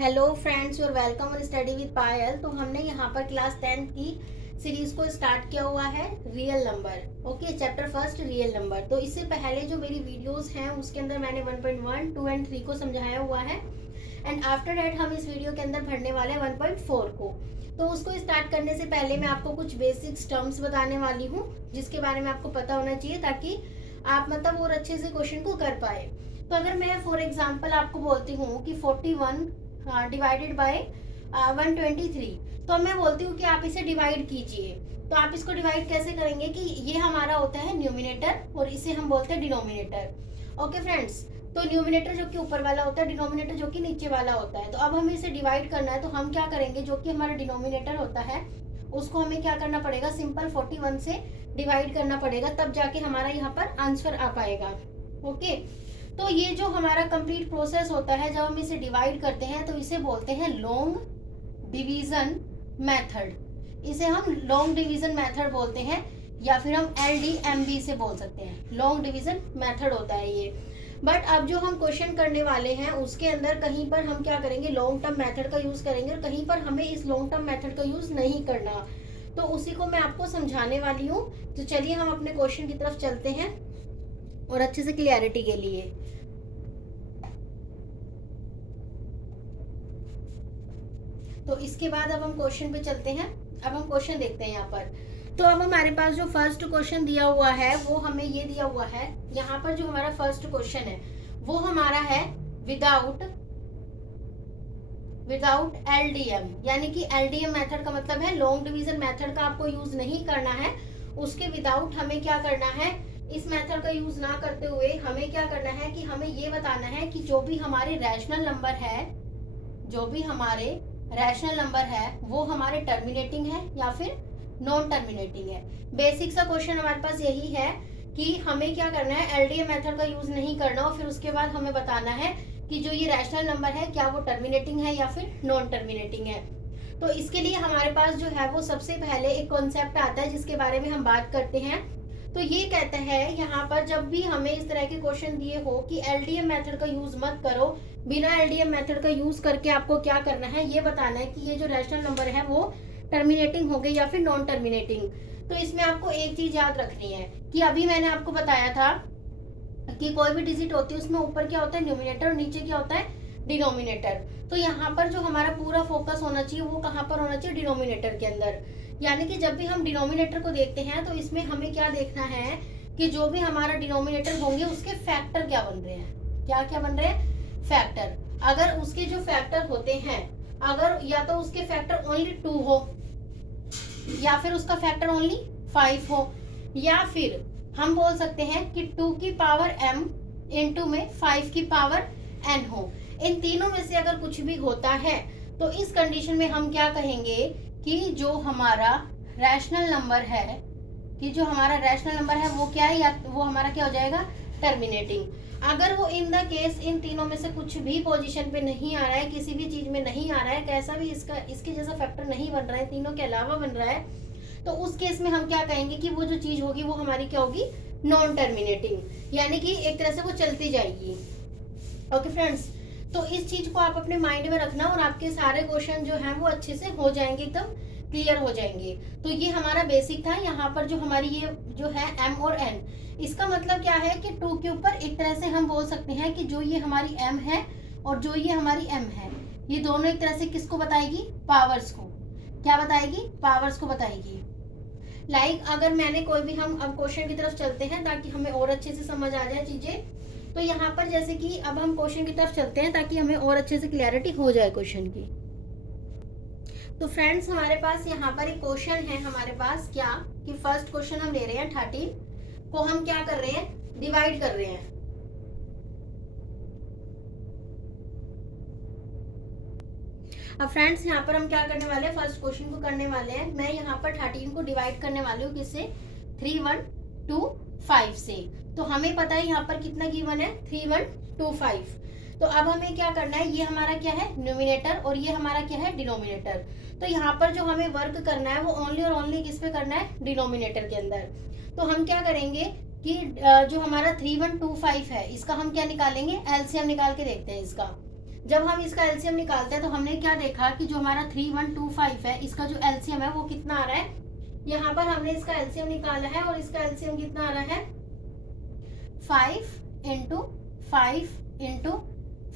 Hello friends, your welcome और study with पायल। तो हमने यहाँ पर क्लास 10th की सीरीज को स्टार्ट किया हुआ है real number. Okay, chapter first real number. तो इससे पहले जो मेरी वीडियोस हैं उसके अंदर मैंने 1.1, 2 एंड 3 को समझाया हुआ है एंड आफ्टर डैट हम इस वीडियो के अंदर पढ़ने वाले हैं 1.4 को। तो उसको स्टार्ट करने से पहले मैं आपको कुछ बेसिक्स टर्म्स बताने वाली हूँ जिसके बारे में आपको पता होना चाहिए ताकि आप मतलब और अच्छे से क्वेश्चन को कर पाए। तो अगर मैं फॉर एग्जाम्पल आपको बोलती हूँ कि 41 डिवाइडेड बाय 123, तो मैं बोलती हूँ कि आप इसे डिवाइड कीजिए। तो आप इसको डिवाइड कैसे करेंगे कि ये हमारा होता है न्यूमिनेटर और इसे हम बोलते हैं डिनोमिनेटर। ओके फ्रेंड्स, तो न्यूमिनेटर जो कि ऊपर वाला होता है, डिनोमिनेटर जो कि नीचे वाला होता है। तो अब हमें इसे डिवाइड करना है, तो हम क्या करेंगे, जो कि हमारा डिनोमिनेटर होता है उसको हमें क्या करना पड़ेगा, सिंपल 41 से डिवाइड करना पड़ेगा, तब जाके हमारा यहाँ पर आंसर आ पाएगा। ओके, तो ये जो हमारा कंप्लीट प्रोसेस होता है जब हम इसे डिवाइड करते हैं तो इसे बोलते हैं लॉन्ग डिवीजन मेथड। इसे हम लॉन्ग डिवीजन मेथड बोलते हैं या फिर हम LDMB से बोल सकते हैं। लॉन्ग डिवीजन मेथड होता है ये। बट अब जो हम क्वेश्चन करने वाले हैं उसके अंदर कहीं पर हम क्या करेंगे, लॉन्ग टर्म मेथड का यूज करेंगे और कहीं पर हमें इस लॉन्ग टर्म मेथड का यूज नहीं करना। तो उसी को मैं आपको समझाने वाली हूँ। तो चलिए हम अपने क्वेश्चन की तरफ चलते हैं और अच्छे से क्लियरिटी के लिए। तो इसके बाद अब हम क्वेश्चन पे चलते हैं। अब हम क्वेश्चन देखते हैं यहाँ पर। तो अब हमारे पास जो फर्स्ट क्वेश्चन दिया हुआ है वो हमें ये दिया हुआ है। यहाँ पर जो हमारा फर्स्ट क्वेश्चन है वो हमारा है विदाउट LDM, यानी कि LDM मेथड का मतलब है लॉन्ग डिवीजन मेथड का आपको यूज नहीं करना है। उसके विदाउट हमें क्या करना है, इस मेथड का यूज ना करते हुए हमें क्या करना है कि हमें ये बताना है कि जो भी हमारे रैशनल नंबर है, जो भी हमारे रैशनल नंबर है वो हमारे टर्मिनेटिंग है या फिर नॉन टर्मिनेटिंग है। बेसिक सा क्वेश्चन हमारे पास यही है कि हमें क्या करना है, LDM मेथड का यूज नहीं करना और फिर उसके बाद हमें बताना है कि जो ये रैशनल नंबर है क्या वो टर्मिनेटिंग है या फिर नॉन टर्मिनेटिंग है। तो इसके लिए हमारे पास जो है वो सबसे पहले एक कॉन्सेप्ट आता है जिसके बारे में हम बात करते हैं। तो ये कहता है यहाँ पर, जब भी हमें इस तरह के क्वेश्चन दिए हो कि LDM मेथड का यूज मत करो, बिना LDM मेथड का यूज करके आपको क्या करना है, ये बताना है कि ये जो रैशनल नंबर है वो टर्मिनेटिंग हो गई या फिर नॉन टर्मिनेटिंग। तो इसमें आपको एक चीज याद रखनी है कि अभी मैंने आपको बताया था कि कोई भी डिजिट होती है उसमें ऊपर क्या होता है, न्यूमिनेटर, और नीचे क्या होता है, डिनोमिनेटर। तो यहाँ पर जो हमारा पूरा फोकस होना चाहिए वो कहाँ पर होना चाहिए, डिनोमिनेटर के अंदर। यानी कि जब भी हम डिनोमिनेटर को देखते हैं तो इसमें हमें क्या देखना है कि जो भी हमारा डिनोमिनेटर होंगे उसके फैक्टर क्या बन रहे हैं, क्या क्या बन रहे हैं, फैक्टर। अगर उसके जो फैक्टर होते हैं, अगर या तो उसके फैक्टर ओनली 2 हो या फिर उसका फैक्टर ओनली 5 हो, या फिर हम बोल सकते हैं कि 2 की पावर m इंटू में 5 की पावर n हो। इन तीनों में से अगर कुछ भी होता है तो इस कंडीशन में हम क्या कहेंगे कि जो हमारा रैशनल नंबर है, कि जो हमारा रैशनल नंबर है वो क्या है, या वो हमारा क्या हो जाएगा, टर्मिनेटिंग। अगर वो इन द केस इन तीनों में से कुछ भी पोजीशन पे नहीं आ रहा है, किसी भी चीज में नहीं आ रहा है, कैसा भी इसके जैसा फैक्टर नहीं बन रहा है, तीनों के अलावा बन रहा है, तो उस केस में हम क्या कहेंगे कि वो जो चीज होगी वो हमारी क्या होगी, नॉन टर्मिनेटिंग, यानी कि एक तरह से वो चलती जाएगी। ओके फ्रेंड्स, तो इस चीज को आप अपने माइंड में रखना और आपके सारे क्वेश्चन जो हैं वो अच्छे से हो जाएंगे, एकदम क्लियर हो जाएंगे। तो ये हमारा बेसिक था। यहाँ पर जो हमारी ये जो है m और n, इसका मतलब क्या है कि 2 के ऊपर एक तरह से हम बोल सकते हैं कि जो ये हमारी m है और जो ये हमारी m है, ये दोनों एक तरह से किसको बताएगी, पावर्स को। क्या बताएगी, पावर्स को बताएगी। लाइक अगर मैंने कोई भी, हम अब क्वेश्चन की तरफ चलते हैं ताकि हमें और अच्छे से समझ आ जाए चीजें। तो यहाँ पर जैसे कि अब हम क्वेश्चन की तरफ चलते हैं ताकि हमें और अच्छे से क्लैरिटी हो जाए क्वेश्चन की। तो फ्रेंड्स, हमारे पास यहाँ पर एक क्वेश्चन है, हमारे पास क्या कि फर्स्ट क्वेश्चन हम ले रहे हैं 13 को, हम क्या कर रहे हैं, डिवाइड कर रहे हैं। अब फ्रेंड्स यहाँ पर हम क्या करने वाले हैं, फर्स्ट क्वेश्चन को करने वाले हैं। मैं यहाँ पर 13 को डिवाइड करने वाली हूँ किससे, 3 1 2 5 से। तो हमें पता है यहाँ पर कितना गिवन है, 3 1 2 5। तो अब हमें क्या करना है, ये हमारा क्या है, न्यूमिनेटर, और ये हमारा क्या है, डिनोमिनेटर। तो यहाँ पर जो हमें वर्क करना है वो ओनली और ओनली किस पे करना है, डिनोमिनेटर के अंदर। तो हम क्या करेंगे कि जो हमारा 3 1 2 5 है इसका हम क्या निकालेंगे, एलसीएम निकाल के देखते हैं इसका। जब हम इसका एलसीएम निकालते हैं तो हमने क्या देखा कि जो हमारा 3125 है, इसका जो एलसीएम है वो कितना आ रहा है, यहाँ पर हमने इसका एलसीएम निकाला है और इसका एलसीएम कितना आ रहा है 5 इंटू 5 इंटू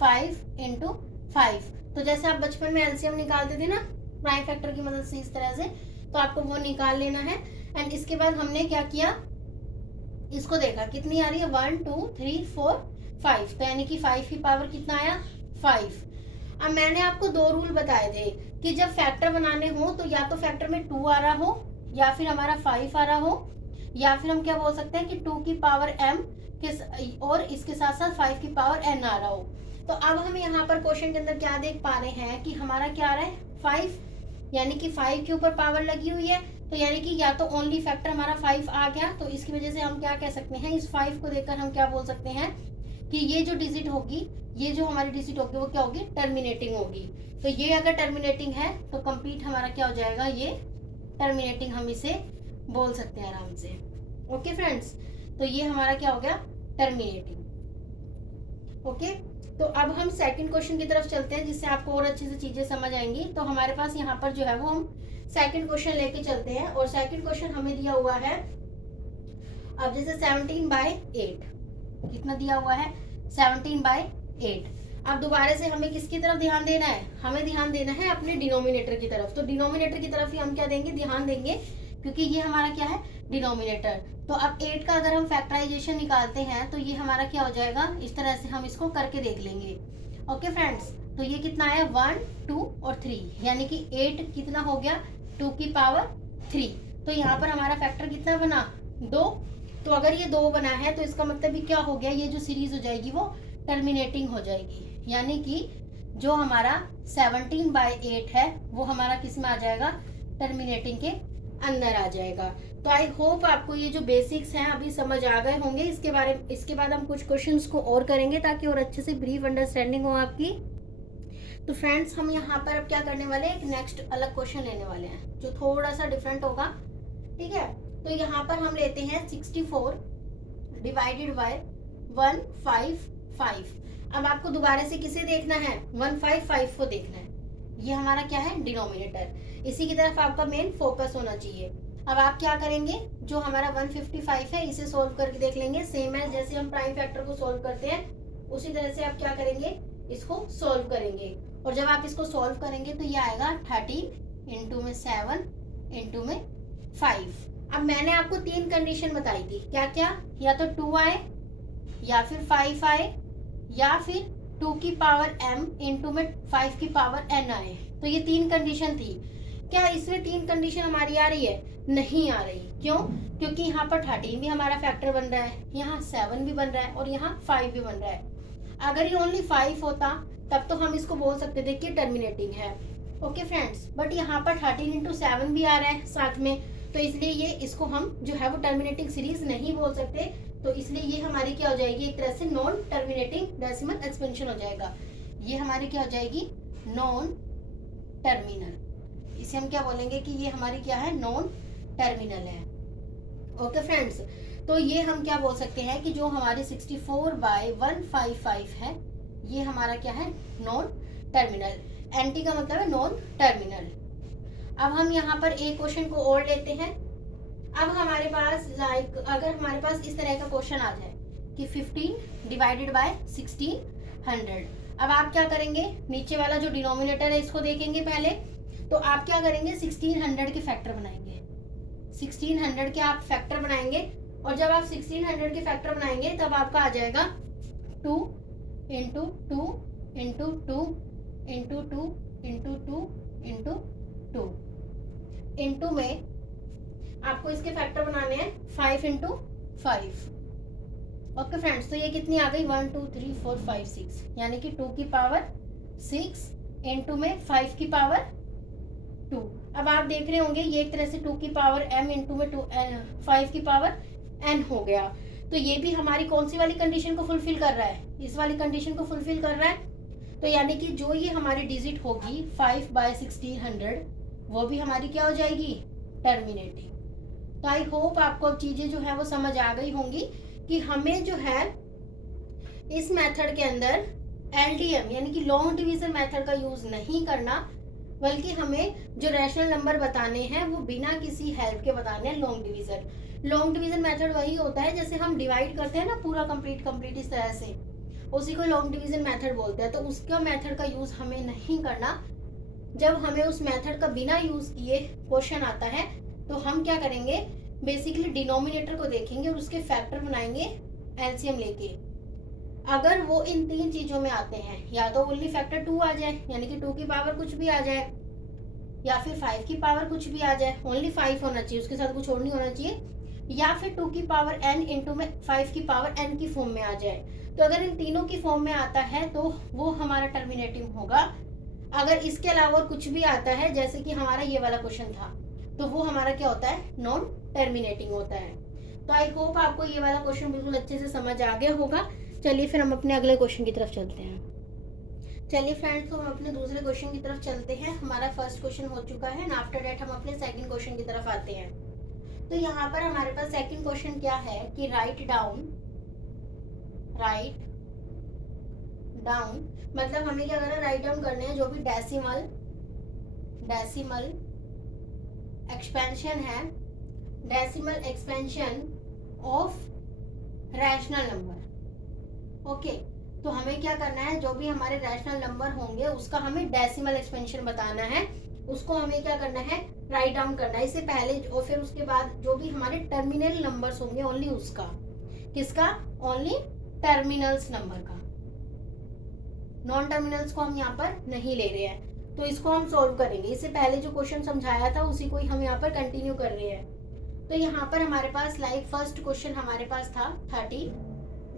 5 इंटू 5। तो जैसे आप बचपन में एलसीएम निकालते थे ना प्राइम फैक्टर की मदद से इस तरह से, तो आपको वो निकाल लेना है। एंड इसके बाद हमने क्या किया, इसको देखा कितनी आ रही है 1 2 3 4 5, तो यानी कि 5 की पावर कितना आया 5। अब मैंने आपको दो रूल बताए थे कि जब फैक्टर बनाने हो तो या तो फैक्टर में 2 आ रहा हो या फिर हमारा 5 आ रहा हो, या फिर हम क्या बोल सकते हैं कि 2 की पावर m और इसके साथ साथ 5 की पावर n आ रहा हो। तो अब हम यहाँ पर क्वेश्चन के अंदर क्या देख पा रहे हैं कि हमारा क्या आ रहा है 5, यानी कि 5 के ऊपर पावर लगी हुई है, तो यानी कि या तो ओनली फैक्टर हमारा 5 आ गया, तो इसकी वजह से हम क्या कह सकते हैं, इस 5 को देखकर हम क्या बोल सकते हैं कि ये जो डिजिट होगी, ये जो हमारी डिजिट होगी वो क्या होगी टर्मिनेटिंग होगी। तो ये अगर टर्मिनेटिंग है तो कंप्लीट हमारा क्या हो जाएगा, ये टर्मिनेटिंग हम इसे बोल सकते हैं आराम से। ओके फ्रेंड्स, तो ये हमारा क्या हो गया टर्मिनेटिंग। ओके, तो अब हम सेकंड क्वेश्चन की तरफ चलते हैं जिससे आपको और अच्छे से चीजें समझ आएंगी। तो हमारे पास यहाँ पर जो है वो हम सेकंड क्वेश्चन लेके चलते हैं, और सेकंड क्वेश्चन हमें दिया हुआ है अब जैसे 17/8 कितना दिया हुआ है 17/8। अब दोबारा से हमें किसकी तरफ ध्यान देना है, हमें ध्यान देना है अपने डिनोमिनेटर की तरफ। तो डिनोमिनेटर की तरफ ही हम क्या देंगे, ध्यान देंगे, क्योंकि ये हमारा क्या है डिनोमिनेटर। तो अब 8 का अगर हम फैक्टराइजेशन निकालते हैं तो ये हमारा क्या हो जाएगा, इस तरह से हम इसको करके देख लेंगे। ओके फ्रेंड्स, तो ये कितना आया 1 2 और 3, यानी कि 8 कितना हो गया 2 की पावर 3। तो यहाँ पर हमारा फैक्टर कितना बना 2। तो अगर ये 2 बना है तो इसका मतलब भी क्या हो गया, ये जो सीरीज हो जाएगी वो टर्मिनेटिंग हो जाएगी, यानी कि जो हमारा 17/8 है वो हमारा किस में आ जाएगा टर्मिनेटिंग के अंदर आ जाएगा। तो आई होप आपको ये जो बेसिक्स हैं अभी समझ आ गए होंगे। इसके बाद हम कुछ क्वेश्चंस को और करेंगे ताकि और अच्छे से ब्रीफ अंडरस्टैंडिंग हो आपकी। तो फ्रेंड्स, हम यहाँ पर अब क्या करने वाले हैं, एक नेक्स्ट अलग क्वेश्चन लेने वाले हैं जो थोड़ा सा डिफरेंट होगा। ठीक है, तो यहाँ पर हम लेते हैं 64 डिवाइडेड बाय 155। अब आपको दोबारा से किसे देखना है 155 को देखना है, ये हमारा क्या है डिनोमिनेटर, इसी की तरफ आपका मेन फोकस होना चाहिए। अब आप क्या करेंगे, जो हमारा 155 है इसे सोल्व करके देख लेंगे, सेम है जैसे हम प्राइम फैक्टर को सोल्व करते हैं उसी तरह से आप क्या करेंगे इसको सोल्व करेंगे। और जब आप इसको सोल्व करेंगे तो ये आएगा 13 इंटू में 7 इंटू में 5। अब मैंने आपको 3 कंडीशन बताई थी, क्या क्या, या तो 2 आए या फिर 5 आए या फिर 2 की पावर m इंटू में 5 की पावर n आए। तो ये 3 कंडीशन थी। क्या इसमें 3 कंडीशन हमारी आ रही है, नहीं आ रही। क्यों, क्योंकि यहाँ पर 13 भी हमारा फैक्टर बन रहा है, यहाँ 7 भी बन रहा है और यहाँ 5 भी बन रहा है। अगर ये ओनली 5 होता तब तो हम इसको बोल सकते थे कि टर्मिनेटिंग है। ओके फ्रेंड्स, बट यहाँ पर 13 इंटू 7 भी आ रहा है साथ में, तो इसलिए ये इसको हम जो है वो टर्मिनेटिंग सीरीज नहीं बोल सकते। तो इसलिए ये हमारी क्या हो जाएगी, एक तरह से नॉन टर्मिनेटिंग डेसिमल एक्सपेंशन हो जाएगा। ये हमारी क्या हो जाएगी नॉन टर्मिनल, इसे हम क्या बोलेंगे कि ये हमारी क्या है नॉन टर्मिनल है। ओके फ्रेंड्स, तो ये हम क्या बोल सकते हैं कि जो हमारी 64/155 है ये हमारा क्या है नॉन टर्मिनल। एंटी का मतलब है नॉन टर्मिनल। अब हम यहाँ पर एक क्वेश्चन को और लेते हैं। अब हमारे पास अगर हमारे पास इस तरह का क्वेश्चन आ जाए कि 15 डिवाइडेड बाय 1600। अब आप क्या करेंगे, नीचे वाला जो डिनोमिनेटर है इसको देखेंगे पहले। तो आप क्या करेंगे 1600 के फैक्टर बनाएंगे, 1600 के आप फैक्टर बनाएंगे। और जब आप 1600 के फैक्टर बनाएंगे तब आपका आ जाएगा 2 into 2 into 2 into 2 into 2 into 2 into में आपको इसके फैक्टर बनाने हैं 5 इंटू 5। ओके फ्रेंड्स, तो ये कितनी आ गई 1 2 3 4 5 6, यानी कि 2 की पावर 6 इंटू में 5 की पावर 2। अब आप देख रहे होंगे ये एक तरह से 2 की पावर m इंटू में 5 की पावर n हो गया। तो ये भी हमारी कौन सी वाली कंडीशन को फुलफिल कर रहा है, इस वाली कंडीशन को फुलफिल कर रहा है। तो यानी कि जो ये हमारी डिजिट होगी 5/1600 वो भी हमारी क्या हो जाएगी टर्मिनेटिंग। तो आई होप आपको अब चीजें जो है वो समझ आ गई होंगी कि हमें जो है इस मेथड के अंदर एलडीएम यानी कि लॉन्ग डिवीजन मेथड का यूज नहीं करना, बल्कि हमें जो रैशनल नंबर बताने हैं वो बिना किसी हेल्प के बताने हैं long division. Long division method वही होता है जैसे हम डिवाइड करते हैं ना पूरा कंप्लीट इस तरह से, उसी को लॉन्ग डिवीजन मेथड बोलते हैं। तो उसका मेथड का यूज हमें नहीं करना। जब हमें उस मेथड का बिना यूज किए क्वेश्चन आता है तो हम क्या करेंगे, बेसिकली डिनोमिनेटर को देखेंगे और उसके फैक्टर बनाएंगे एलसीएम लेके। अगर वो इन तीन चीजों में आते हैं, या तो ओनली फैक्टर 2 आ जाए यानी कि 2 की पावर कुछ भी आ जाए, या फिर 5 की पावर कुछ भी आ जाए, ओनली 5 होना चाहिए, उसके साथ कुछ और नहीं होना चाहिए, या फिर 2 की पावर n इंटू में 5 की पावर n की फॉर्म में आ जाए। तो अगर इन तीनों की फॉर्म में आता है तो वो हमारा टर्मिनेटिव होगा। अगर इसके अलावा कुछ भी आता है, जैसे कि हमारा ये वाला क्वेश्चन था, तो वो हमारा क्या होता है, नॉन टर्मिनेटिंग होता है। तो आई होप आपको ये वाला क्वेश्चन बिल्कुल अच्छे से समझ आ गया होगा। चलिए फिर हम अपने अगले क्वेश्चन की तरफ चलते हैं। चलिए फ्रेंड्स, तो हम अपने दूसरे क्वेश्चन की तरफ चलते हैं। हमारा फर्स्ट क्वेश्चन हो चुका है एंड आफ्टर दैट हम अपने सेकंड क्वेश्चन की तरफ आते हैं। तो यहाँ पर हमारे पास सेकंड क्वेश्चन क्या है कि राइट डाउन मतलब हमें क्या करना है, राइट डाउन करने हैं जो भी डेसिमल एक्सपेंशन है, decimal expansion of rational number. Okay, तो हमें क्या करना है, जो भी हमारे रैशनल नंबर होंगे उसका हमें डेसिमल एक्सपेंशन बताना है, उसको हमें क्या करना है, राइट डाउन करना है। इससे पहले और फिर उसके बाद जो भी हमारे टर्मिनल नंबर्स होंगे ओनली उसका, किसका, ओनली टर्मिनल्स नंबर का, नॉन टर्मिनल्स को हम यहाँ पर नहीं ले रहे हैं। तो इसको हम सॉल्व करेंगे। इससे पहले जो क्वेश्चन समझाया था उसी को ही हम यहाँ पर कंटिन्यू कर रहे हैं। तो यहाँ पर हमारे पास लाइक फर्स्ट क्वेश्चन हमारे पास था 30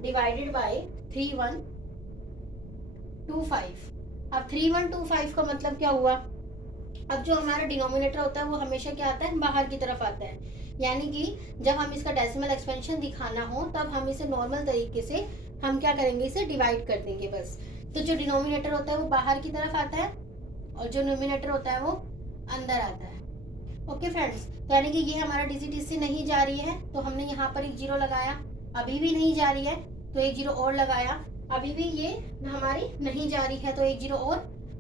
डिवाइडेड बाय 3125। अब 3125 का मतलब क्या हुआ, अब जो हमारा डिनोमिनेटर होता है वो हमेशा क्या आता है, बाहर की तरफ आता है। यानी कि जब हम इसका डेसिमल एक्सपेंशन दिखाना हो तब हम इसे नॉर्मल तरीके से हम क्या करेंगे, इसे डिवाइड कर देंगे बस। तो जो डिनोमिनेटर होता है वो बाहर की तरफ आता है और जो न्यूमिनेटर होता है वो अंदर आता है। ओके फ्रेंड्स, तो यानी कि ये हमारा डिजिट इससे नहीं जा रही है तो हमने यहाँ पर एक जीरो लगाया, अभी भी नहीं जा रही है तो एक जीरो और लगाया, अभी भी ये हमारी नहीं जा रही है तो एक जीरो और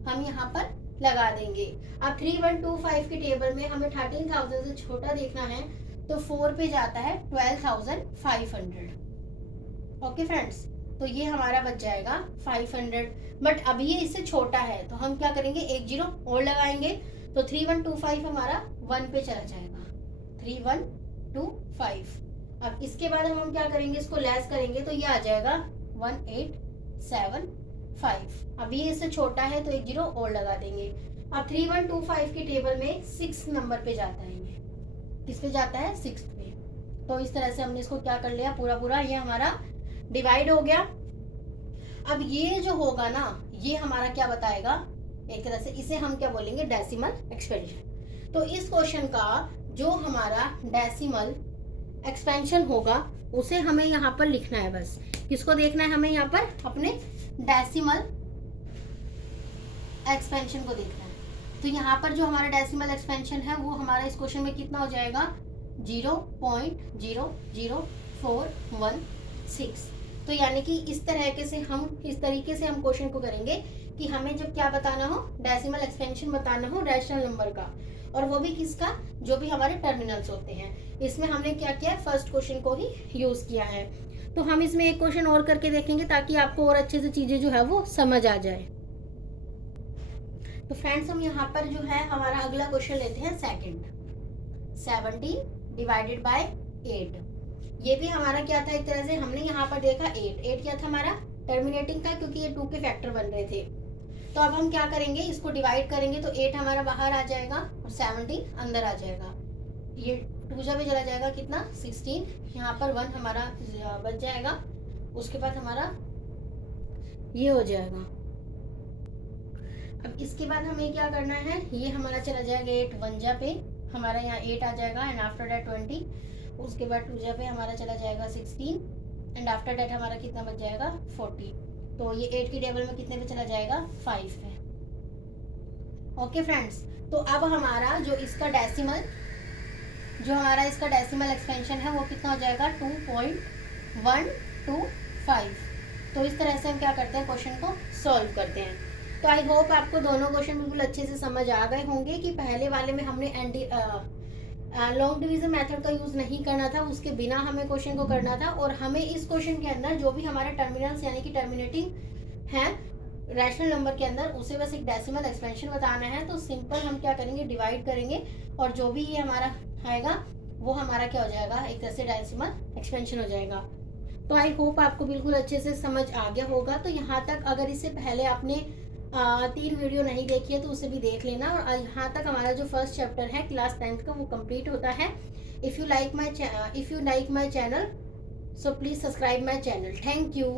हम यहाँ पर लगा देंगे। अब 3125 के टेबल में हमें 13,000 से छोटा देखना है तो 4 पे जाता है 12,500। ओके फ्रेंड्स, तो ये हमारा बच जाएगा 500, बट अभी ये इससे छोटा है तो हम क्या करेंगे, एक जीरो और लगाएंगे तो 3125 हमारा 1 पे चला जाएगा, 3125। अब इसके बाद हम क्या करेंगे, इसको लेस करेंगे तो ये आ जाएगा 1875। अब ये इससे छोटा है तो एक जीरो और लगा देंगे। अब 3125 के टेबल में 6 नंबर पे जाता है, ये किस पे जाता है, 6 पे। तो इस तरह से हमने इसको क्या कर लिया, पूरा ये हमारा डिवाइड हो गया। अब ये जो होगा ना, ये हमारा क्या बताएगा, एक तरह से इसे हम क्या बोलेंगे, डेसिमल एक्सपेंशन। तो इस क्वेश्चन का जो हमारा डेसिमल एक्सपेंशन होगा उसे हमें यहाँ पर लिखना है, बस किसको देखना है हमें, यहाँ पर अपने डेसिमल एक्सपेंशन को देखना है। तो यहाँ पर जो हमारा डेसिमल एक्सपेंशन है वो हमारा इस क्वेश्चन में कितना हो जाएगा, 0.00416। तो यानी कि इस तरीके से हम क्वेश्चन को करेंगे कि हमें जब क्या बताना हो, डेसिमल एक्सपेंशन बताना हो रैशनल नंबर का, और वो भी किसका, जो भी हमारे टर्मिनल्स होते हैं। इसमें हमने क्या किया, फर्स्ट क्वेश्चन को ही यूज किया है। तो हम इसमें एक क्वेश्चन और करके देखेंगे ताकि आपको और अच्छे से चीजें जो है वो समझ आ जाए। तो फ्रेंड्स, हम यहाँ पर जो है हमारा अगला क्वेश्चन लेते हैं सेकंड, 17 डिवाइडेड बाय 8। ये भी हमारा क्या था, एक तरह से हमने यहाँ पर देखा 8 क्या था हमारा, टर्मिनेटिंग था, क्योंकि ये 2 के फैक्टर बन रहे थे। तो अब हम क्या करेंगे, इसको डिवाइड करेंगे तो 8 हमारा बाहर आ जाएगा और 17 अंदर आ जाएगा। ये 2 जब चला जाएगा कितना, 16, यहाँ पर 1 हमारा बच जाएगा। उसके बाद हमारा ये हो जाएगा। अब इसके बाद हमें क्या करना है, ये हमारा चला जाएगा 8 1 जा पे हमारा यहाँ 8 आ जाएगा एंड आफ्टर दैट 20। उसके बाद 2 जा पे हमारा चला जाएगा 16 एंड आफ्टर दैट हमारा कितना बच जाएगा 40। तो ये 8 की टेबल में कितने पे चला जाएगा, 5 पे। ओके फ्रेंड्स, तो अब हमारा जो इसका डेसिमल एक्सपेंशन है वो कितना हो जाएगा, 2.125। तो इस तरह से हम क्या करते हैं, क्वेश्चन को सॉल्व करते हैं। तो आई होप आपको दोनों क्वेश्चन बिल्कुल अच्छे से समझ आ गए होंगे कि पहले वाले में हमने लॉन्ग डिवीजन मेथड का यूज़ नहीं करना था, उसके बिना हमें क्वेश्चन को करना था। और हमें इस क्वेश्चन के अंदर जो भी हमारे टर्मिनल्स यानी कि टर्मिनेटिंग है रैशनल नंबर के अंदर, उसे बस एक डेसिमल एक्सपेंशन बताना है। तो सिंपल हम क्या करेंगे, डिवाइड करेंगे और जो भी ये हमारा आएगा वो हमारा क्या हो जाएगा, एक तरह से डेसिमल एक्सपेंशन हो जाएगा। तो आई होप आपको बिल्कुल अच्छे से समझ आ गया होगा। तो यहाँ तक अगर इससे पहले आपने 3 वीडियो नहीं देखी है तो उसे भी देख लेना। और यहाँ तक हमारा जो फर्स्ट चैप्टर है क्लास 10th का वो कंप्लीट होता है। If you like my channel so please subscribe my channel. Thank you.